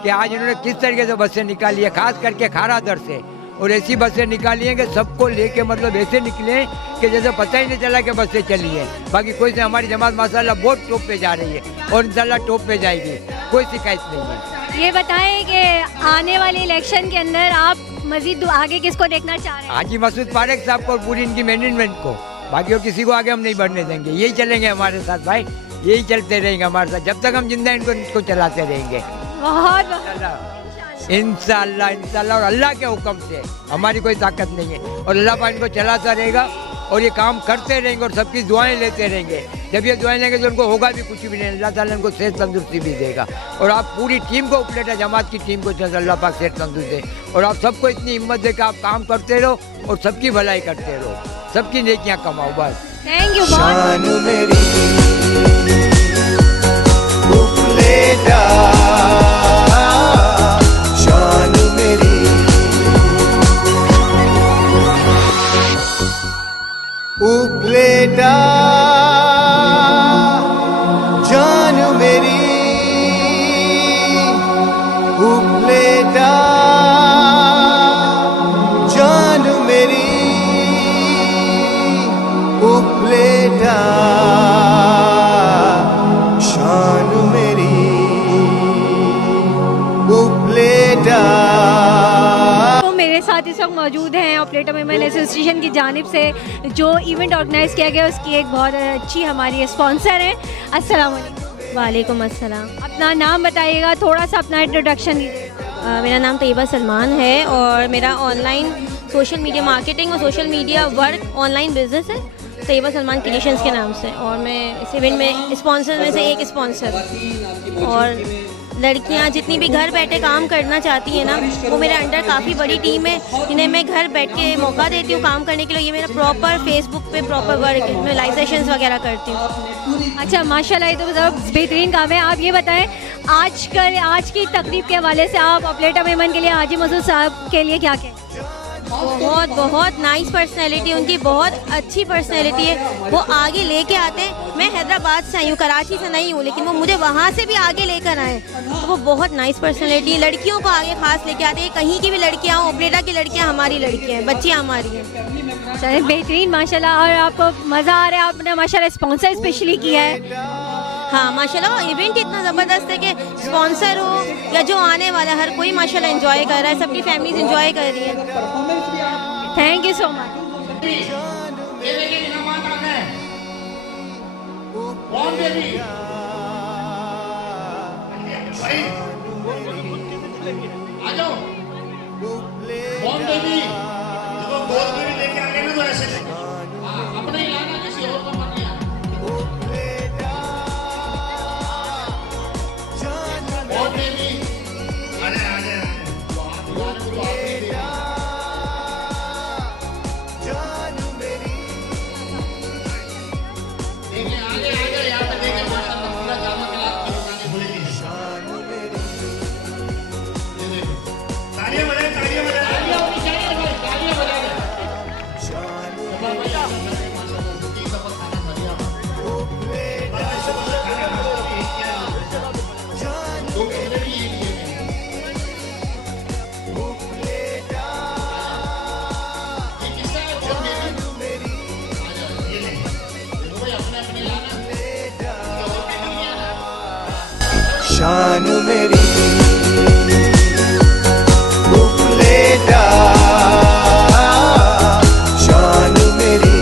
कि आज इन्होंने किस तरीके से बसें निकाली है, खास करके खारा दर से। और ऐसी बसें निकाली हैं कि सबको लेके मतलब ऐसे निकले कि जैसे पता ही नहीं चला कि बसें चली है। बाकी कोई से हमारी जमात माशाल्लाह बहुत टॉप पे जा रही है, और इंशाल्लाह टॉप पे जाएगी, कोई शिकायत नहीं है। ये बताएं कि आने वाले इलेक्शन के अंदर आप मजीद आगे किसको देखना चाह रहे हैं? हाजी मसूद पारिक साहब को और पूरी इनकी मैनेजमेंट को, बाकी और किसी को आगे हम नहीं बढ़ने देंगे। यही चलेंगे हमारे साथ भाई, यही चलते रहेंगे हमारे साथ जब तक हम जिंदा इनको चलाते रहेंगे इंशाअल्लाह इंशाअल्लाह। और अल्लाह के हुक्म से, हमारी कोई ताकत नहीं है, और अल्लाह पाक इनको चलाता रहेगा और ये काम करते रहेंगे और सबकी दुआएं लेते रहेंगे। जब ये दुआएं लेंगे तो उनको होगा भी कुछ भी नहीं, अल्लाह ताला इनको सेहत तंदुरुस्ती भी देगा। और आप पूरी टीम को उपलेटा जमात की टीम को अल्लाह पाक सेहत तंदुरुस्ती दे, और आप सबको इतनी हिम्मत दे कि आप काम करते रहो और सबकी भलाई करते रहो, सबकी नेकियां कमाओ बस। Thank you. शान मेरी उपलेटा शान मेरी उपलेटा जान मेरी उपलेटा जान मेरी उपलेटा शान मेरी उपलेटा। तो मेरे साथ इस वक्त मौजूद हैं उपलेटा मेमन एसोसिएशन की जानिब से जो इवेंट ऑर्गेनाइज किया गया, उसकी एक बहुत अच्छी हमारी स्पॉन्सर है। अस्सलाम वालेकुम। वालेकुम अस्सलाम। अपना नाम बताइएगा, थोड़ा सा अपना इंट्रोडक्शन दीजिएगा। मेरा नाम तैयबा सलमान है और मेरा ऑनलाइन सोशल मीडिया मार्केटिंग और social media work online business है तैयबा सलमान क्रिएशंस के नाम से, और मैं इस इवेंट में स्पॉन्सर में से एक स्पॉन्सर। और लड़कियां जितनी भी घर बैठे काम करना चाहती हैं ना, वो मेरे अंडर काफ़ी बड़ी टीम है जिन्हें मैं घर बैठ के मौका देती हूँ काम करने के लिए। ये मेरा प्रॉपर फेसबुक पे प्रॉपर वर्क है, मैं लाइव सेशंस वगैरह करती हूँ। अच्छा माशाल्लाह, ये तो ज़रूर बेहतरीन काम है। आप ये बताएं आज की तकरीब के हवाले से आप उपलेटा मेमन के लिए हाजी मसूद साहब के लिए क्या कहें? बहुत नाइस पर्सनैलिटी उनकी, बहुत अच्छी पर्सनैलिटी है। वो आगे लेके आते हैं। मैं हैदराबाद से आई हूँ, कराची से नहीं हूँ, लेकिन वो मुझे वहाँ से भी आगे लेकर आए। तो वो बहुत नाइस पर्सनैलिटी है, लड़कियों को आगे खास लेके आते हैं। कहीं की भी लड़कियाँ हों, उपलेटा की लड़कियाँ हमारी लड़कियाँ हैं, बच्चियाँ हमारी हैं। चलिए बेहतरीन माशाल्लाह। और आपको मज़ा आ रहा है, आपने माशाल्लाह स्पॉन्सर स्पेशली किया है। हाँ माशाल्लाह, इवेंट इतना ज़बरदस्त है कि स्पॉन्सर हो या जो आने वाला हर कोई माशाल्लाह एंजॉय कर रहा है, सबकी फैमिलीज एंजॉय कर रही है। Thank you so much. शान मेरी उपलेटा शान मेरी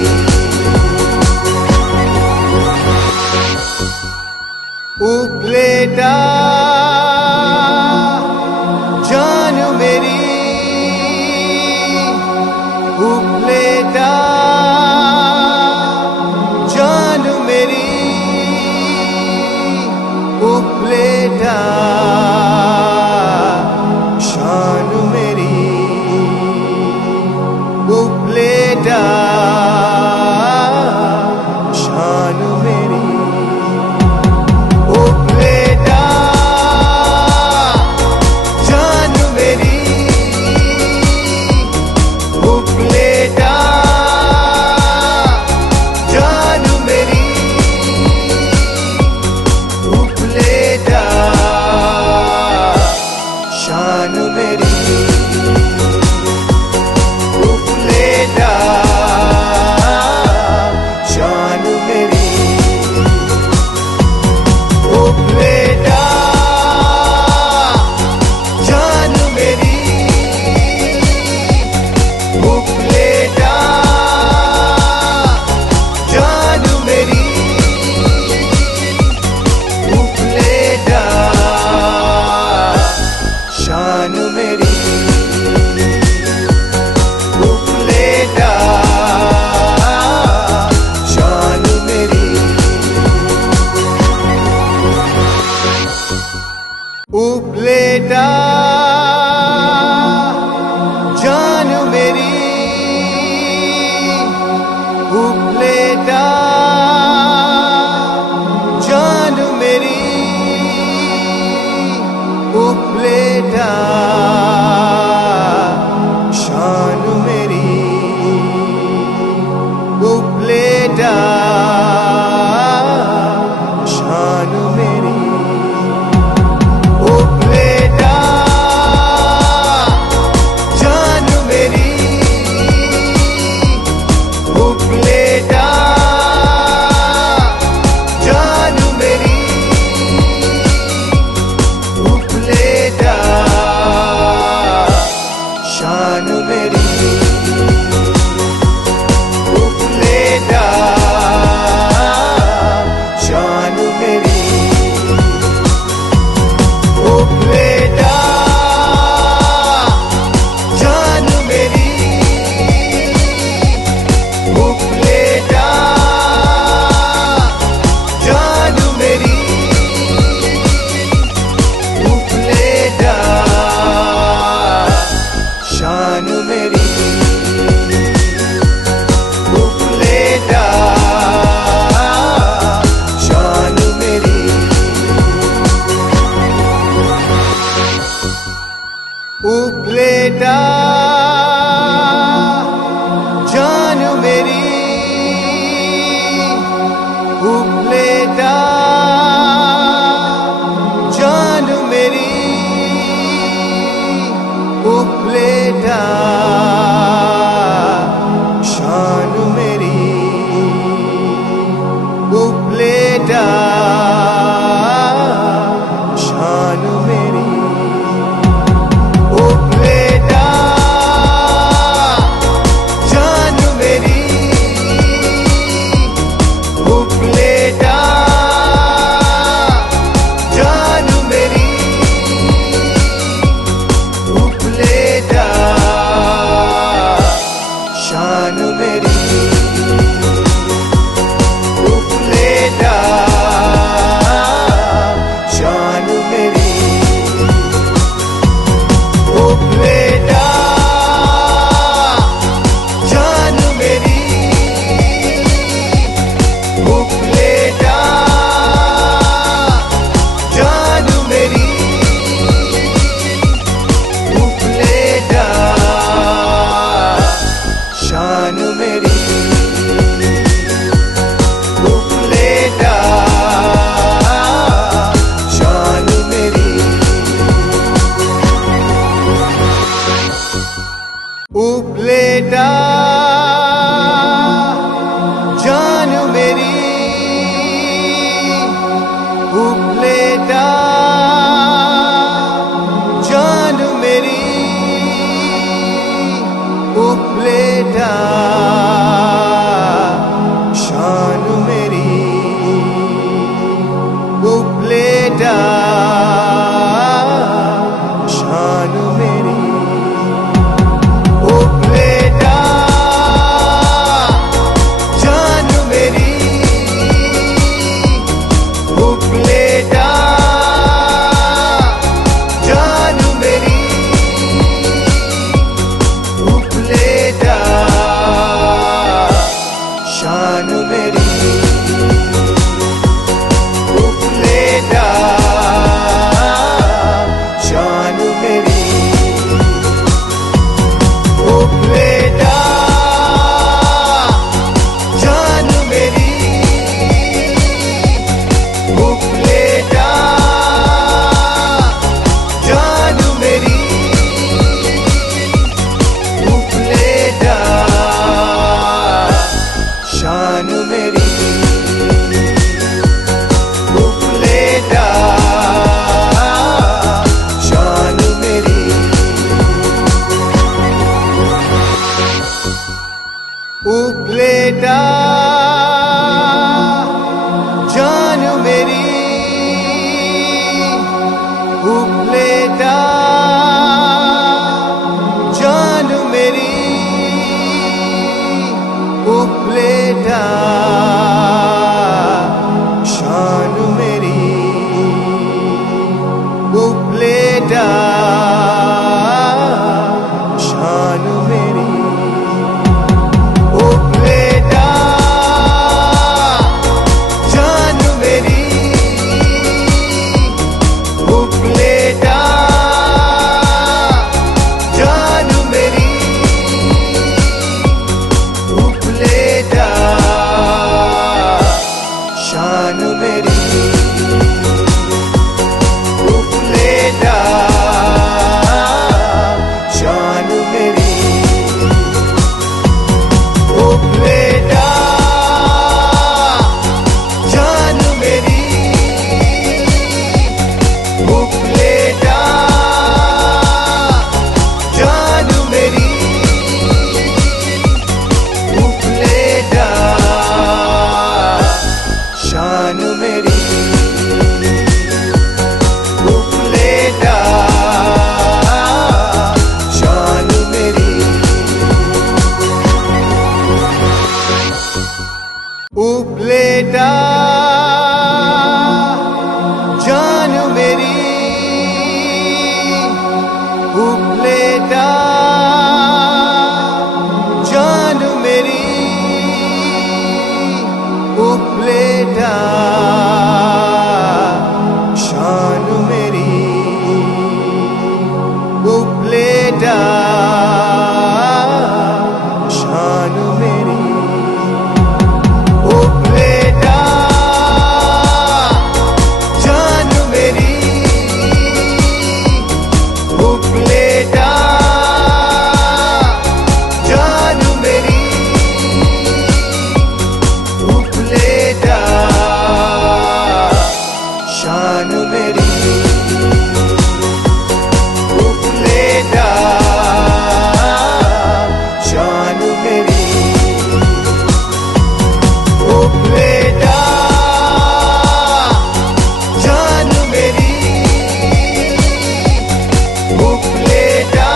उपलेटा जान मेरी उपलेटा जान मेरी उपलेटा शान मेरी उपलेटा शान मेरी उपलेटा जान मेरी उपलेटा जान मेरी उपलेटा शान मेरी उपलेटा शान मेरी उपलेटा जान मेरी उपलेटा जान मेरी उपलेटा शान मेरी उपलेटा शान मेरी उपलेटा जान मेरी उपलेटा जान मेरी उपलेटा शान मेरी उपलेटा शान मेरी उपलेटा जान मेरी उपलेटा जान मेरी उपलेटा शान मेरी उपलेटा शान मेरी उपलेटा जान मेरी उपलेटा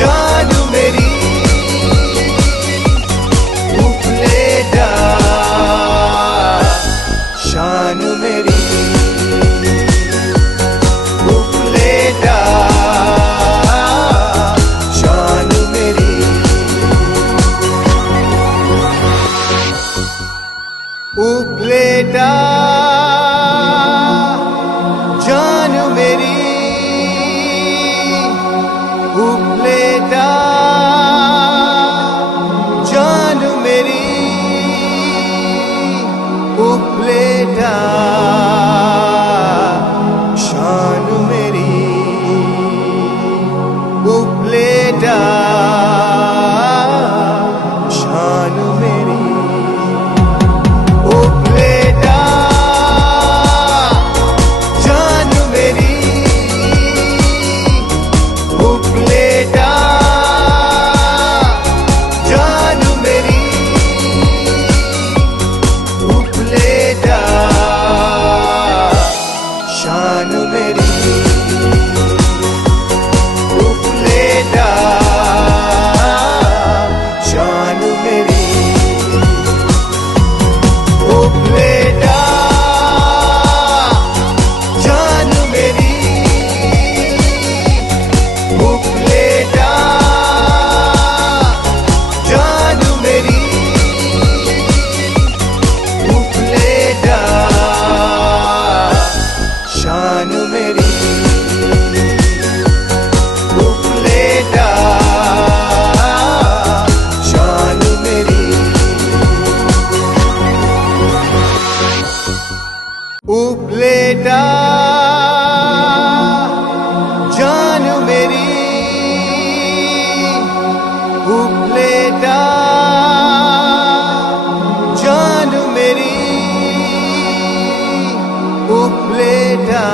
जान मेरी उपलेटा शान मेरी उपलेटा शान मेरी उपलेटा जान मेरी उपलेटा जान मेरी उपलेटा शान मेरी उपलेटा शान मेरी उपलेटा जान मेरी उपलेटा जान मेरी उपलेटा शान मेरी उपलेटा शान मेरी उपलेटा जान मेरी उपलेटा जान मेरी उपलेटा शान मेरी उपलेटा शान मेरी उपलेटा जान मेरी उपलेटा जान मेरी उपलेटा